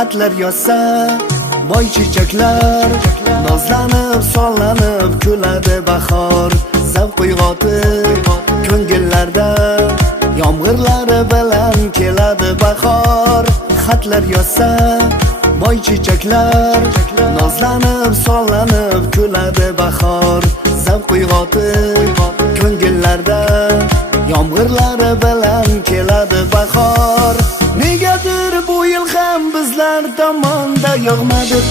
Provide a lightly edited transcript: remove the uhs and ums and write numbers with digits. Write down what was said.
xatlar yozsa boy chechaklar, nozlanib sonlanib kuladi bahor. Zavq uyg'otib ko'ngillarda yomg'irlari bilan keladi bahor. Xatlar yozsa boy chechaklar, nozlanib sonlanib kuladi bahor. Zavq uyg'otib ko'ngillarda yomg'irlari bilan keladi bahor. Negadir bu yil ham bizlar tomonda yog'madi